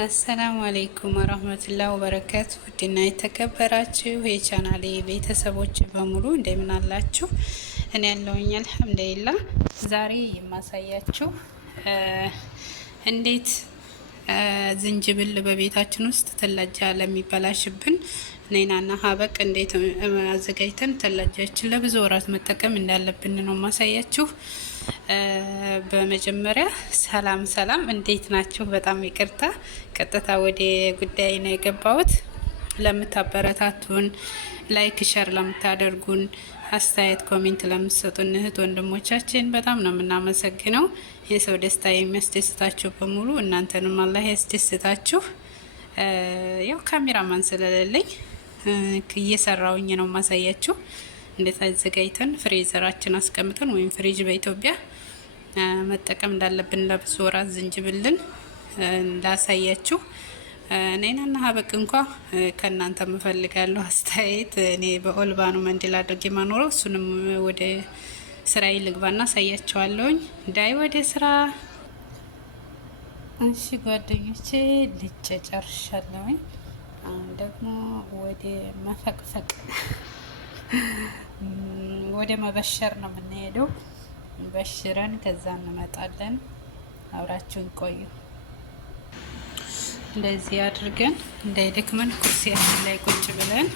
አሰላሙ አለይኩም ወራህመቱላሂ ወበረካቱ። ውድና የተከበራችሁ የቻናሌ ቤተሰቦች በሙሉ እንደምን አላችሁ? እኔ ያለሁኝ አልሐምዱሊላህ። ዛሬ የማሳያችሁ እንዴት ዝንጅብል በቤታችን ውስጥ ተላጃ ለሚበላሽብን ነይናና ሀበቅ እንዴት አዘጋጅተን ተላጃችን ለብዙ ወራት መጠቀም እንዳለብን ነው ማሳያችሁ። በመጀመሪያ ሰላም እንዴት ናችሁ? በጣም ይቅርታ ቀጥታ ወደ ጉዳይ ነው የገባሁት። ለምታበረታቱን፣ ላይክ ሸር ለምታደርጉን፣ አስተያየት ኮሜንት ለምትሰጡን እህት ወንድሞቻችን በጣም ነው የምናመሰግነው። የሰው ደስታ የሚያስደስታችሁ በሙሉ እናንተንም አላህ ያስደስታችሁ። ያው ካሜራማን ስለሌለኝ እየሰራውኝ ነው ማሳያችሁ እንዴት አዘጋጅተን ፍሬዘራችን አስቀምጠን ወይም ፍሪጅ በኢትዮጵያ መጠቀም እንዳለብን ለብዙ ወራት ዝንጅብልን እንዳሳያችሁ። ነይናና ሀበቅ እንኳ ከእናንተ ምፈልጋለሁ አስተያየት። እኔ በኦልባኑ መንዲል አድርጌ ማኖረው እሱንም ወደ ስራዬ ልግባና አሳያችኋለሁኝ። ዳይ ወደ ስራ። እሺ ጓደኞቼ ልጬ ጨርሻለሁኝ። አሁን ደግሞ ወደ መፈቅፈቅ ወደ መበሸር ነው የምንሄደው። በሽረን ከዛ እንመጣለን። አብራችሁን ቆዩ። እንደዚህ አድርገን እንዳይደክመን ኩርሲያችን ላይ ቁጭ ብለን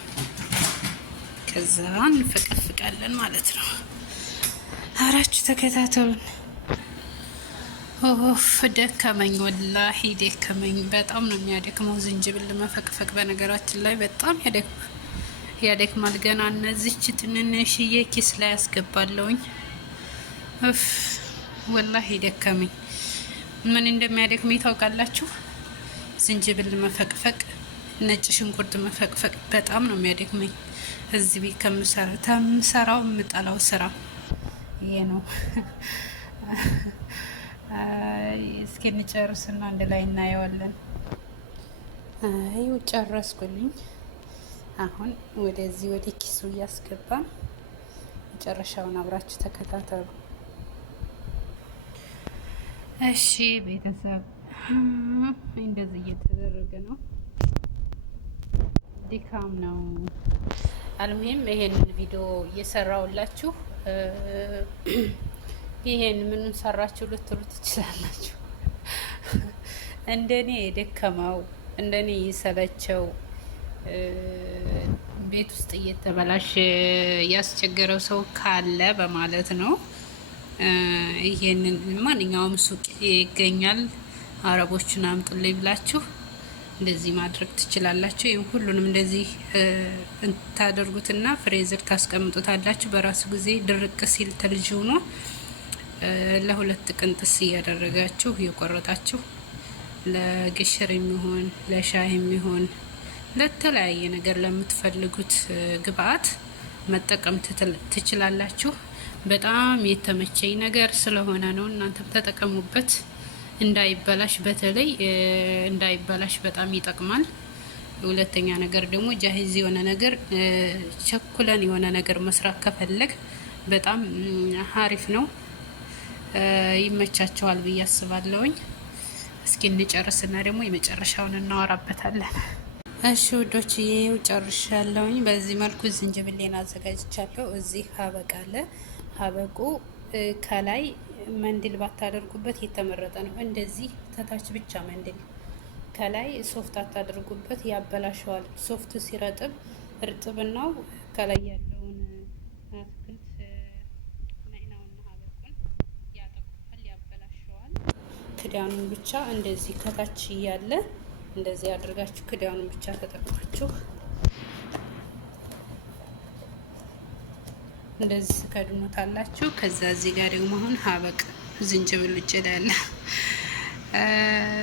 ከዛ እንፈቀፍቃለን ማለት ነው። አብራችሁ ተከታተሉን። ኦፍ ደከመኝ፣ ወላሂ ደከመኝ። በጣም ነው የሚያደክመው ዝንጅብል መፈቅፈቅ። በነገራችን ላይ በጣም ያደክማል። ገና እነዚህች ትንንሽዬ ኪስ ላይ ያስገባለሁኝ። ኡፍ ወላሂ ደከመኝ። ምን እንደሚያደክመኝ ታውቃላችሁ? ዝንጅብል መፈቅፈቅ፣ ነጭ ሽንኩርት መፈቅፈቅ በጣም ነው የሚያደክመኝ። እዚህ ቤት ከምሰራው የምጠላው ስራ ይሄ ነው። እስኪ እንጨርስና አንድ ላይ እናየዋለን። አይው ጨረስኩልኝ። አሁን ወደዚህ ወደ ኪሱ እያስገባን መጨረሻውን አብራችሁ ተከታተሉ። እሺ ቤተሰብ እንደዚህ እየተደረገ ነው። ድካም ነው። አልሙሂም ይሄንን ቪዲዮ እየሰራውላችሁ ይሄን ምኑን ሰራችሁ ልትሉ ትችላላችሁ። እንደኔ የደከመው እንደኔ ይሰለቸው ቤት ውስጥ እየተበላሽ ያስቸገረው ሰው ካለ በማለት ነው። ይሄንን ማንኛውም ሱቅ ይገኛል። አረቦችን አምጡልኝ ብላችሁ እንደዚህ ማድረግ ትችላላችሁ። ይሄን ሁሉንም እንደዚህ ታደርጉትና ፍሬዘር ታስቀምጡታላችሁ። በራሱ ጊዜ ድርቅ ሲል ተልጅ ሆኖ ለሁለት ቅንጥስ እያደረጋችሁ እየቆረጣችሁ ለግሽር የሚሆን ለሻይ የሚሆን ለተለያየ ነገር ለምትፈልጉት ግብአት መጠቀም ትችላላችሁ። በጣም የተመቸኝ ነገር ስለሆነ ነው። እናንተም ተጠቀሙበት። እንዳይበላሽ፣ በተለይ እንዳይበላሽ በጣም ይጠቅማል። ሁለተኛ ነገር ደግሞ ጃሂዝ የሆነ ነገር ቸኩለን የሆነ ነገር መስራት ከፈለግ በጣም አሪፍ ነው። ይመቻቸዋል ብዬ አስባለሁኝ። እስኪ እንጨርስና ደግሞ የመጨረሻውን እናወራበታለን። እሺ ውዶች ይሄው ጨርሻለሁኝ። በዚህ መልኩ ዝንጅብሌን አዘጋጅቻለሁ። እዚህ ሀበቅ አለ። ሀበቁ ከላይ መንድል ባታደርጉበት የተመረጠ ነው። እንደዚህ ከታች ብቻ መንድል፣ ከላይ ሶፍት አታደርጉበት፣ ያበላሸዋል። ሶፍት ሲረጥብ እርጥብናው ከላይ ያለውን አትክልት ነይናውና ሀበቁን ያጠቁታል፣ ያበላሸዋል። ክዳኑን ብቻ እንደዚህ ከታች እያለ እንደዚህ አድርጋችሁ ክዳኑን ብቻ ተጠቅማችሁ እንደዚህ ከድኖታላችሁ። ከዛ እዚህ ጋር ደግሞ አሁን ሀበቅ ዝንጅብል ይችላል።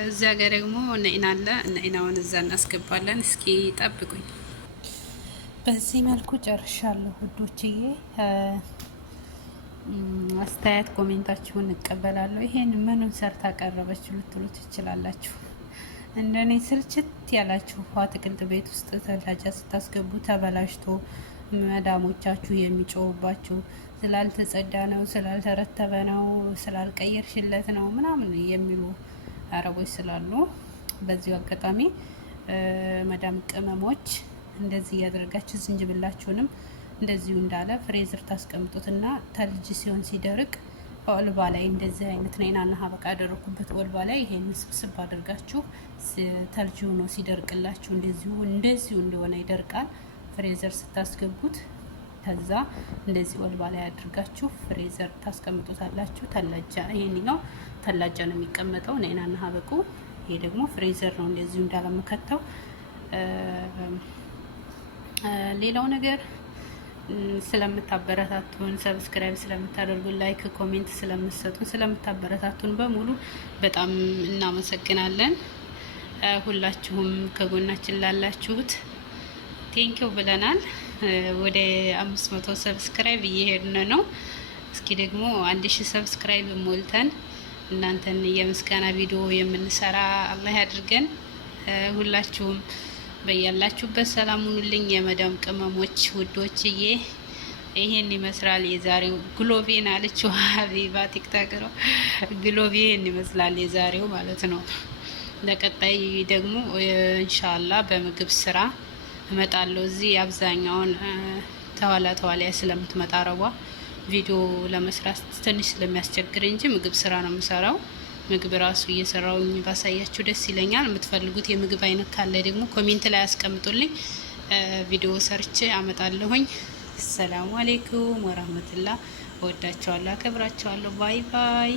እዚያ ጋር ደግሞ ነይና አለ። ነይናውን እዛ እናስገባለን። እስኪ ጠብቁኝ። በዚህ መልኩ ጨርሻለሁ ውዶችዬ። አስተያየት ኮሜንታችሁን እቀበላለሁ። ይሄን ምኑን ሰርታ ቀረበች ልትሉ ትችላላችሁ። እንደኔ ስልችት ያላችሁ አትክልት ቤት ውስጥ ተላጃ ስታስገቡ ተበላሽቶ መዳሞቻችሁ የሚጮውባችሁ ስላልተጸዳ ነው፣ ስላልተረተበ ነው፣ ስላልቀየርሽለት ነው ምናምን የሚሉ አረቦች ስላሉ በዚሁ አጋጣሚ መዳም ቅመሞች እንደዚህ ያደረጋችሁ ዝንጅብላችሁንም እንደዚሁ እንዳለ ፍሬዘር ታስቀምጡትና ተልጅ ሲሆን ሲደርቅ ኦልባ ላይ እንደዚህ አይነት ነይናና ሀበቃ ያደረኩበት ኦልባ ላይ ይሄን ስብስብ አድርጋችሁ ተልጅ ሆኖ ሲደርቅላችሁ እንደዚሁ እንደሆነ ይደርቃል። ፍሬዘር ስታስገቡት ከዛ እንደዚህ ኦልባ ላይ አድርጋችሁ ፍሬዘር ታስቀምጡታላችሁ። ተላጃ ይሄንኛው ተላጃ ነው የሚቀመጠው ነይናና ሀበቁ። ይሄ ደግሞ ፍሬዘር ነው እንደዚሁ እንዳለመከተው። ሌላው ነገር ስለምታበረታቱን፣ ሰብስክራይብ ስለምታደርጉን፣ ላይክ ኮሜንት ስለምትሰጡን፣ ስለምታበረታቱን በሙሉ በጣም እናመሰግናለን። ሁላችሁም ከጎናችን ላላችሁት ቴንኪው ብለናል። ወደ 500 ሰብስክራይብ እየሄድን ነው። እስኪ ደግሞ 1000 ሰብስክራይብ ሞልተን እናንተን የምስጋና ቪዲዮ የምንሰራ አላህ ያድርገን። ሁላችሁም በያላችሁበት ሰላም ሁኑልኝ። የመዳም ቅመሞች ውዶችዬ ይሄን ይመስላል የዛሬው ግሎቤን አለችው ሀቢባ ቲክታከሯ። ግሎቤ ይሄን ይመስላል የዛሬው ማለት ነው። ለቀጣይ ደግሞ ኢንሻአላህ በምግብ ስራ እመጣለሁ። እዚህ አብዛኛውን ተዋላ ስለምትመጣ ረቧ ቪዲዮ ለመስራት ትንሽ ስለሚያስቸግር እንጂ ምግብ ስራ ነው የምሰራው። ምግብ ራሱ እየሰራውኝ ባሳያችሁ ደስ ይለኛል። የምትፈልጉት የምግብ አይነት ካለ ደግሞ ኮሜንት ላይ አስቀምጡልኝ፣ ቪዲዮ ሰርቼ አመጣለሁኝ። ሰላም አለይኩም ወራህመቱላህ። ወዳችኋለሁ፣ አከብራችኋለሁ። ባይ ባይ።